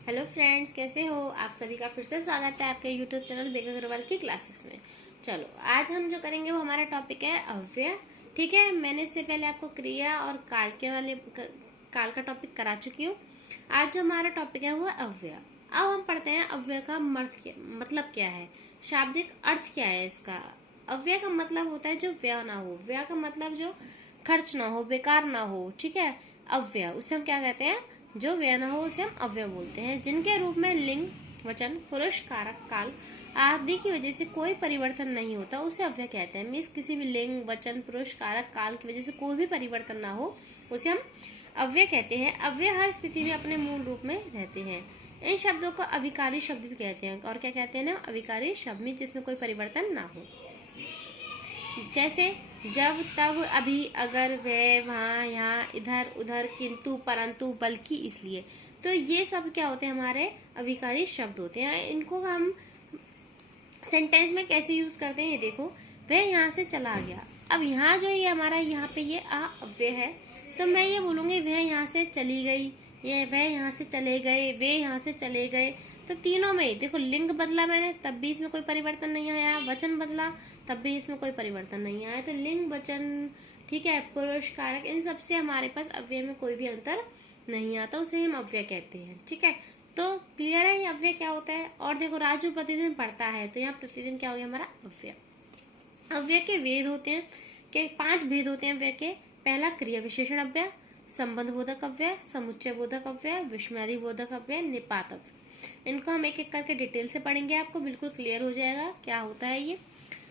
Hello friends, कैसे हो आप सभी का फिर से स्वागत है आपके यूट्यूब चैनल बेगा अग्रवाल की क्लासेस में। चलो, आज हम जो करेंगे वो हमारा टॉपिक है अव्यय। ठीक है, मैंने इससे पहले आपको क्रिया और काल का टॉपिक करा चुकी हूँ। आज जो हमारा टॉपिक है वो है अव्यय। अब हम पढ़ते हैं अव्यय का मतलब क्या है, शाब्दिक अर्थ क्या है इसका। अव्यय का मतलब होता है जो व्यय ना हो, व्यय का मतलब जो खर्च ना हो, बेकार ना हो। ठीक है, अव्यय उसे हम क्या कहते हैं, जो व्यय न हो उसे हम अव्यय बोलते हैं, जिनके रूप में लिंग, वचन, पुरुष, कारक, काल आदि की वजह से कोई परिवर्तन नहीं होता उसे अव्यय कहते हैं। मीन्स किसी भी लिंग, वचन, पुरुष, कारक, काल की वजह से कोई भी परिवर्तन ना हो उसे हम अव्यय कहते हैं। अव्यय हर स्थिति में अपने मूल रूप में रहते हैं। इन शब्दों को अविकारी शब्द भी कहते हैं। और क्या कहते हैं ना, अविकारी शब्द में जिसमें कोई परिवर्तन ना हो, जैसे जब, तब, अभी, अगर, वह, वहाँ, यहाँ, इधर, उधर, किंतु, परंतु, बल्कि, इसलिए। तो ये सब क्या होते हैं, हमारे अविकारी शब्द होते हैं। इनको हम सेंटेंस में कैसे यूज करते हैं, ये देखो। वह यहाँ से चला गया। अब यहाँ जो ये हमारा यहाँ पे ये अव्यय है, तो मैं ये बोलूंगी वह यहाँ से चली गई, ये वह यहाँ से चले गए, वे यहाँ से चले गए। तो तीनों में देखो, लिंग बदला मैंने तब भी इसमें कोई परिवर्तन नहीं आया, वचन बदला तब भी इसमें कोई परिवर्तन नहीं आया। तो लिंग, वचन, ठीक है, पुरुष, कारक, इन सब से हमारे पास अव्यय में कोई भी अंतर नहीं आता, उसे हम अव्यय कहते हैं। ठीक है, तो क्लियर है ये अव्यय क्या होता है। और देखो, राजू प्रतिदिन पढ़ता है, तो यहाँ प्रतिदिन क्या हो गया हमारा अव्यय। अव्यय के भेद होते हैं, के 5 भेद होते हैं अव्यय के। पहला क्रिया विशेषण अव्यय, संबंध बोधक अव्यय, समुच्चय बोधक अव्यय, विस्मयादि बोधक अव्यय, निपात अव्यय। इनको हम एक एक करके डिटेल से पढ़ेंगे, आपको बिल्कुल क्लियर हो जाएगा क्या होता है ये।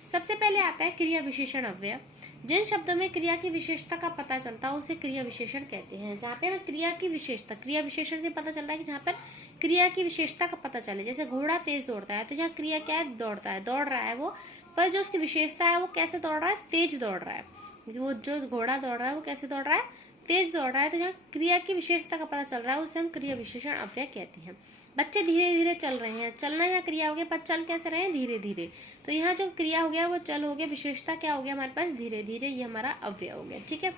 सबसे पहले आता है क्रिया विशेषण अव्यय। जिन शब्दों में क्रिया की विशेषता का पता चलता है उसे क्रिया विशेषण कहते हैं। जहाँ पे हमें क्रिया की विशेषता, क्रिया विशेषण से पता चल रहा है कि जहाँ पर क्रिया की विशेषता का पता चले। जैसे घोड़ा तेज दौड़ता है, तो यहाँ क्रिया क्या है, दौड़ता है, दौड़ रहा है वो, पर जो उसकी विशेषता है वो कैसे दौड़ रहा है, तेज दौड़ रहा है। वो जो घोड़ा दौड़ रहा है वो कैसे दौड़ रहा है, तेज दौड़ रहा है। तो यहाँ क्रिया की विशेषता का पता चल रहा है, उसे हम क्रिया विशेषण अव्यय कहते हैं। बच्चे धीरे धीरे चल रहे हैं, चलना यहाँ क्रिया हो गया, पर चल कैसे रहे हैं, धीरे धीरे। तो यहाँ जो क्रिया हो गया वो चल हो गया, विशेषता क्या हो गया हमारे पास, धीरे धीरे, ये हमारा अव्यय हो गया। ठीक है,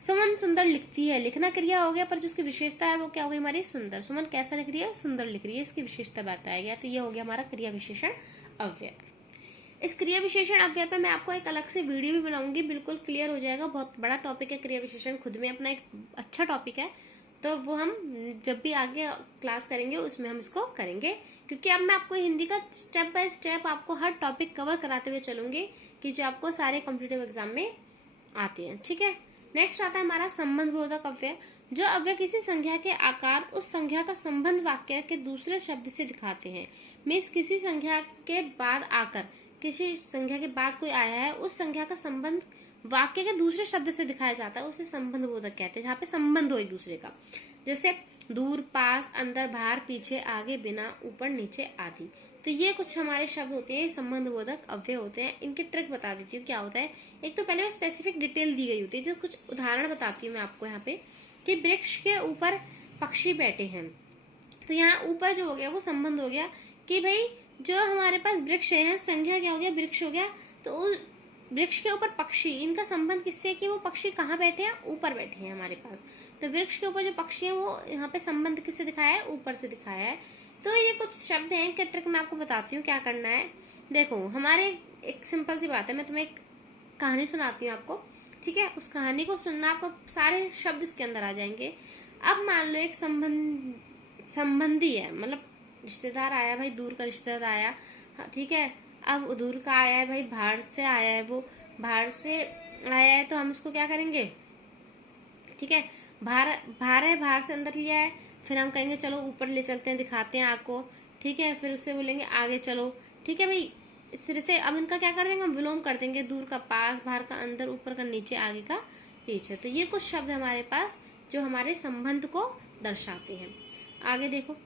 सुमन सुंदर लिखती है, लिखना क्रिया हो गया, पर जो उसकी विशेषता है वो क्या हो गई हमारी, सुंदर। सुमन कैसा लिख रही है, सुंदर लिख रही है, इसकी विशेषता बताया गया। तो ये हो गया हमारा क्रिया विशेषण अव्यय। इस क्रिया विशेषण अव्यय पे मैं आपको एक अलग से वीडियो भी बनाऊंगी, बिल्कुल क्लियर हो जाएगा। बहुत बड़ा टॉपिक है क्रिया विशेषण, खुद में अपना एक अच्छा टॉपिक है। तो वो हम जब भी आगे क्लास करेंगे उसमें हम इसको करेंगे, क्योंकि अब मैं आपको हिंदी का स्टेप बाय स्टेप आपको हर टॉपिक कवर कराते हुए चलूंगी, कि जो आपको सारे कॉम्पिटिटिव एग्जाम में आते हैं। ठीक है, नेक्स्ट आता है हमारा संबंध बोधक अव्यय। जो अव्यय किसी संख्या के आकार, उस संख्या का संबंध वाक्य के दूसरे शब्द से दिखाते हैं। मीन्स किसी संख्या के बाद आकर, किसी संख्या के बाद कोई आया है, उस संख्या का संबंध वाक्य के दूसरे शब्द से दिखाया जाता है, उसे संबंध बोधक कहते हैं। जहाँ पे संबंध हो एक दूसरे का, जैसे दूर, पास, अंदर, बाहर, पीछे, आगे, बिना, ऊपर, नीचे आदि। तो ये कुछ हमारे शब्द होते हैं, संबंध बोधक अव्यय होते हैं। इनके ट्रिक बता देती हूँ क्या होता है। एक तो पहले स्पेसिफिक डिटेल दी गई होती है, जैसे कुछ उदाहरण बताती हूँ मैं आपको यहाँ पे, कि वृक्ष के ऊपर पक्षी बैठे हैं। तो यहाँ ऊपर जो हो गया वो संबंध हो गया, कि भाई जो हमारे पास वृक्ष है, संख्या क्या हो गया, वृक्ष हो गया। तो वृक्ष के ऊपर पक्षी, इनका संबंध किससे, कि वो पक्षी कहाँ बैठे हैं, ऊपर बैठे हैं हमारे पास। तो वृक्ष के ऊपर जो पक्षी है वो यहाँ पे संबंध किससे दिखाया है, ऊपर से दिखाया है। तो ये कुछ शब्द हैं, इनके ट्रिक मैं आपको बताती हूँ क्या करना है। देखो, हमारे एक सिंपल सी बात है, मैं तुम्हें एक कहानी सुनाती हूँ आपको। ठीक है, उस कहानी को सुनना, आपको सारे शब्द उसके अंदर आ जाएंगे। अब मान लो एक संबंधी है, मतलब रिश्तेदार आया भाई, दूर का रिश्तेदार आया। ठीक है, अब दूर का आया है भाई, बाहर से आया है, वो बाहर से आया है, तो हम उसको क्या करेंगे, ठीक है, बाहर बाहर है, बाहर से अंदर लिया है, फिर हम कहेंगे चलो ऊपर ले चलते हैं, दिखाते हैं आपको। ठीक है, फिर उससे बोलेंगे आगे चलो। ठीक है भाई, इस तरह से अब इनका क्या कर देंगे, हम विलोम कर देंगे, दूर का पास, बाहर का अंदर, ऊपर का नीचे, आगे का पीछे। तो ये कुछ शब्द हमारे पास जो हमारे संबंध को दर्शाते हैं। आगे देखो,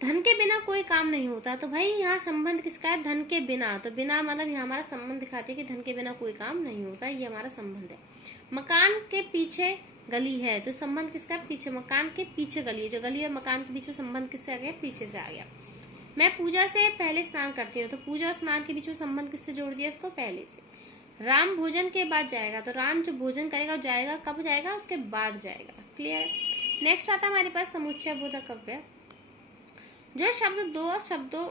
धन के बिना कोई काम नहीं होता। तो भाई यहाँ संबंध किसका है, धन के बिना। तो बिना मतलब यहाँ हमारा संबंध दिखाती है कि धन के बिना कोई काम नहीं होता, ये हमारा संबंध है। मकान के पीछे गली है, तो संबंध किसका है, पीछे, मकान के पीछे गली है। जो गली है मकान के बीच में, संबंध किससे आ गया, पीछे से आ गया। मैं पूजा से पहले स्नान करती हूँ, तो पूजा और स्नान के बीच में संबंध किससे जोड़ दिया, उसको पहले से। राम भोजन के बाद जाएगा, तो राम जो भोजन करेगा जाएगा, कब जाएगा, उसके बाद जाएगा। क्लियर है। नेक्स्ट आता है हमारे पास समुच्चय बोधक अव्यय। जो शब्द दो शब्दों,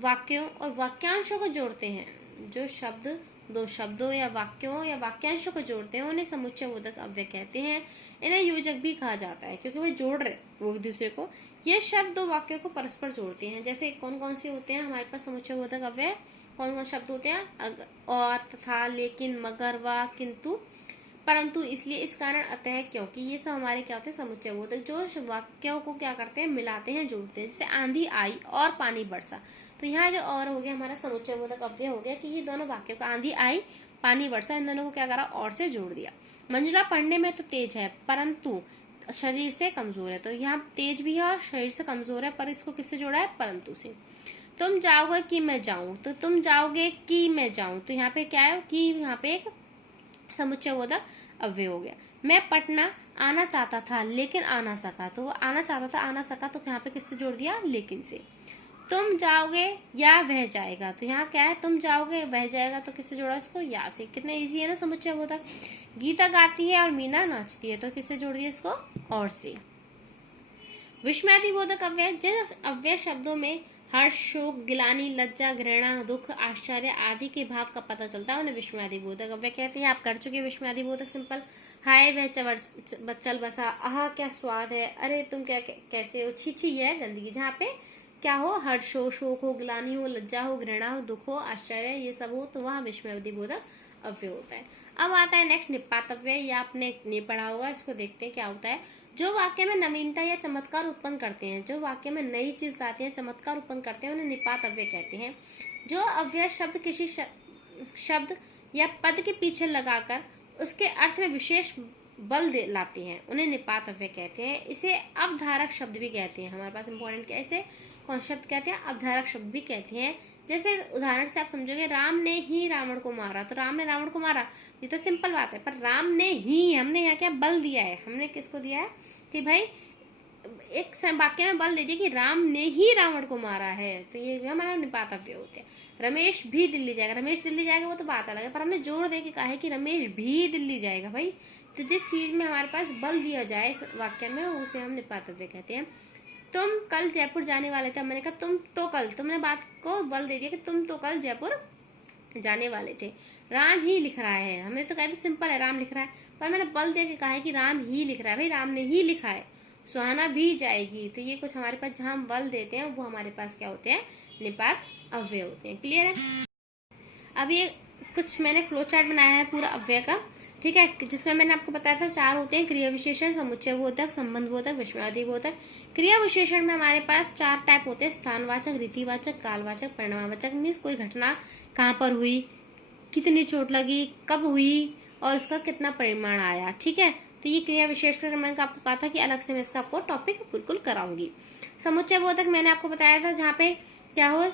वाक्यों और वाक्यांशों को जोड़ते हैं, जो शब्द दो शब्दों या वाक्यों या वाक्यांशों को जोड़ते हैं उन्हें समुच्चय बोधक अव्यय कहते हैं। इन्हें योजक भी कहा जाता है क्योंकि वे जोड़ रहे वो एक दूसरे को। ये शब्द दो वाक्यों को परस्पर जोड़ते हैं। जैसे कौन कौन से होते हैं हमारे पास समुच्चय बोधक अव्यय, कौन कौन शब्द होते हैं? और, तथा, लेकिन, मगर, व, किंतु, परंतु, इसलिए, इस कारण, अतः, क्योंकि, ये सब हमारे क्या होते हैं? समुच्चय बोधक, जो वाक्यों को क्या करते हैं? मिलाते हैं, जोड़ते हैं। जैसे आंधी आई और पानी बरसा, तो यहाँ जो और हो गया हमारा समुच्चय बोधक अव्यय हो गया कि ये दोनों वाक्यों का, आंधी आई पानी बरसा, इन दोनों को क्या करा? और से जोड़ दिया। मंजुला पढ़ने में तो तेज है परंतु शरीर से कमजोर है, तो यहाँ तेज भी है और शरीर से कमजोर है, पर इसको किससे जोड़ा है? परंतु से। तुम जाओगे कि मैं जाऊं, तो तुम जाओगे कि मैं जाऊं, तो यहाँ पे क्या है कि यहाँ पे एक समुच्चय बोधक अव्यय हो गया। मैं पटना आना चाहता था लेकिन आ ना सका, तो वो आना चाहता था, आ ना सका, तो यहाँ पे किससे जोड़ दिया? लेकिन से। तुम जाओगे या वह जाएगा, तो यहाँ क्या है? तुम जाओगे, वह जाएगा, तो किससे जोड़ा? इसको या से। कितना इजी है ना समुच्चय बोधक। गीता गाती है और मीना नाचती है, तो किससे जोड़ दिया इसको? और से। विस्मयादि बोधक अव्यय, जिन अव्यय शब्दों में हर्ष, शोक, गिलानी, लज्जा, घृणा, दुख, आश्चर्य आदि के भाव का पता चलता है उन्हें विस्मयादि बोधक अव्यय कहते हैं। आप कर चुके विस्मयादि बोधक सिंपल। हाय वह चल बसा, आह क्या स्वाद है, अरे तुम क्या कैसे हो, छी छी ये है गंदगी। जहाँ पे क्या हो? हर्ष हो, शोक हो, गिलानी हो, लज्जा हो, घृणा हो, दुख हो, आश्चर्य, ये सब हो, तो वह विस्मयादि बोधक अव्यय होता है। अब आता है नेक्स्ट निपात अव्यय। ये आपने नहीं पढ़ा होगा, इसको देखते हैं क्या होता है। जो वाक्य में नवीनता या चमत्कार उत्पन्न करते हैं, जो वाक्य में नई चीज लाते हैं, चमत्कार उत्पन्न करते हैं, उन्हें निपात अव्यय कहते हैं। जो अव्यय शब्द किसी शब्द या पद के पीछे लगाकर उसके अर्थ में विशेष बल लाते हैं उन्हें निपात अव्यय कहते हैं। इसे अवधारक शब्द भी कहते हैं। हमारे पास इंपॉर्टेंट क्या है? इसे कौन शब्द कहते हैं? अवधारक शब्द भी कहते हैं। जैसे उदाहरण से आप समझोगे, राम ने ही रावण को मारा, तो राम ने रावण को मारा, ये तो सिंपल बात है, पर राम ने ही, हमने यहाँ क्या बल दिया है? हमने किसको दिया है कि भाई एक वाक्य में बल दे दिया कि राम ने ही रावण को मारा है, तो ये हमारा निपात अव्यय होते हैं। रमेश भी दिल्ली जाएगा, रमेश दिल्ली जाएगा वो तो बात अलग है, पर हमने जोड़ दे के कहा है कि रमेश भी दिल्ली जाएगा। भाई तो जिस चीज में हमारे पास बल दिया जाए वाक्य में, उसे हम निपात अव्यय कहते हैं। तुम कल जयपुर जाने वाले थे, मैंने कहा तुम तो कल, तुमने बात को बल दे दिया कि तुम तो कल जयपुर जाने वाले थे। राम ही लिख रहा है, हमने तो कहा तो सिंपल है, राम लिख रहा है, पर मैंने बल दे के कहा है कि राम ही लिख रहा है। भाई राम ने ही लिखा है। सुहाना भी जाएगी, तो ये कुछ हमारे पास जहां हम बल देते हैं वो हमारे पास क्या होते हैं? निपात अव्यय होते हैं। क्लियर है? अब ये कुछ मैंने फ्लो चार्ट बनाया है पूरा अव्यय का, ठीक है, जिसमें मैंने आपको बताया था 4 होते हैं: क्रिया विशेषण, समुच्चय बोधक, संबंध बोधक, विस्मयादि बोधक। क्रिया विशेषण में हमारे पास 4 टाइप होते हैं: स्थानवाचक, रीतिवाचक, कालवाचक, परिणामवाचक। मीन्स कोई घटना कहाँ पर हुई, कितनी चोट लगी, कब हुई और उसका कितना परिमाण आया। ठीक है, तो ये क्रिया विशेषण मैंने आपको कहा था कि अलग से मैं इसका आपको टॉपिक बिल्कुल कराऊंगी। समुच्चय बोधक मैंने आपको बताया था जहाँ पे क्या हो,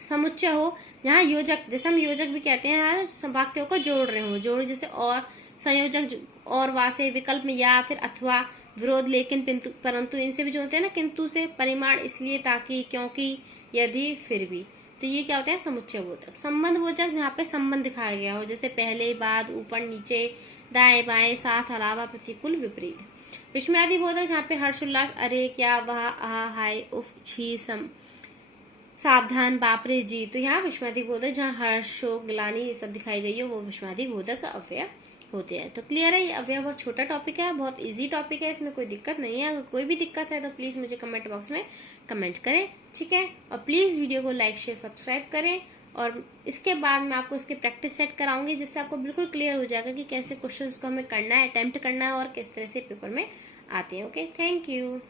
समुच्चय हो, जहाँ योजक, जैसे हम योजक भी कहते हैं, वाक्यों को जोड़ रहे हो, जोड़ जैसे और, संयोजक और, वासे, विकल्प में या, फिर अथवा, विरोध, लेकिन, परंतु, इनसे भी जोड़ते हैं ना, किंतु से, परिमाण, इसलिए, ताकि, क्योंकि, यदि, फिर भी, तो ये क्या होते हैं? समुच्चय बोधक। संबंध बोधक जहाँ पे संबंध दिखाया गया हो, जैसे पहले, बाद, ऊपर, नीचे, दाएं बाएं, साथ, अलावा, प्रतिकूल, विपरीत। विस्मयादि बोधक जहाँ पे हर्षोल्लास, अरे क्या, वह, आह, हाय, उफ, छी, सावधान, बापरे जी, तो यहाँ विस्मयादि बोधक जहाँ हर्ष, शोक, ग्लानि ये सब दिखाई गई हो वो विस्मयादि बोधक अव्यय होते हैं। तो क्लियर है? ये अव्यय बहुत छोटा टॉपिक है, बहुत इजी टॉपिक है, इसमें कोई दिक्कत नहीं है। अगर कोई भी दिक्कत है तो प्लीज मुझे कमेंट बॉक्स में कमेंट करें, ठीक है। और प्लीज वीडियो को लाइक, शेयर, सब्सक्राइब करें। और इसके बाद मैं आपको इसके प्रैक्टिस सेट कराऊंगी, जिससे आपको बिल्कुल क्लियर हो जाएगा कि कैसे क्वेश्चंस को हमें करना है, अटेम्प्ट करना है और किस तरह से पेपर में आते हैं। Okay, thank you.